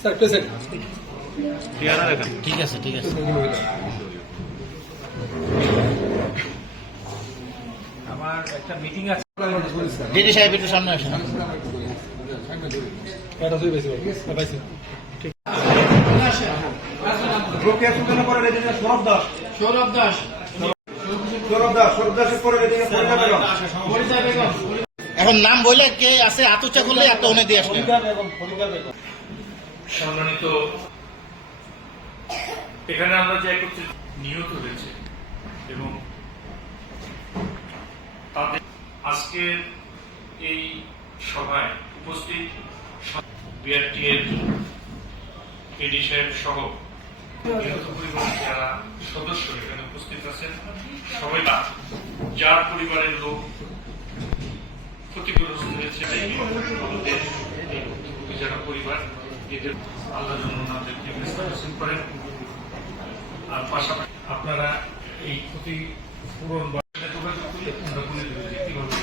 Sir present ঠিক আছে ঠিক আছে আমার একটা মিটিং আছে। দিদি সাহেব একটু সামনে আসেন। সৌরভ দাস এখন নাম বললে কে আছে আতুচা করলে একটা উনি দিয়ে আসবেন। সম্মানিত, এখানে আমরা যে একত্রিত নিহত হয়েছে এবং তাদের আজকের এই সভায় উপস্থিত বিআরটি এর এডি সাহেব সহ নিহত পরিবারের যারা সদস্য এখানে উপস্থিত আছেন সবাই যার পরিবারের লোক ক্ষতিগ্রস্ত হয়েছে আমাদের যারা পরিবার এদের আল্লাহ যেন ওনাদেরকে বিশ্লেষণ করেন। আর পাশাপাশি আপনারা এই ক্ষতি পূরণ বা যোগাযোগ করলে আমরা বলে দেবো যে কিভাবে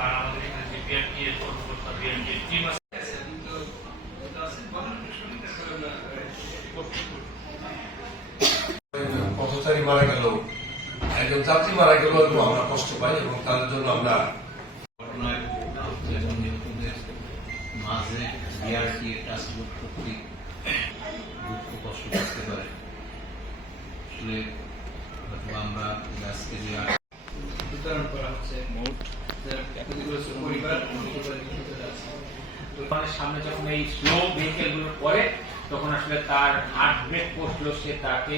আর আমাদের এখানে যে বিআরটি এর কর্মকর্তা বিআরটি এর টিম আছে পথচারী মারা গেল, একজন যাত্রী মারা গেল, আমরা কষ্ট পাই এবং তার জন্য আমরা মাঝে বিআরটি ট্রাস্ট বোর্ড কর্তৃক দুঃখ কষ্ট করতে পারে। আসলে আমরা আজকে যে বিতরণ করা হচ্ছে মোট পরিবার সামনে যখন এই স্লো ভেহিকেল গুলো পড়ে তখন আসলে তার হার্ট ব্রেক করছিল, সে তাকে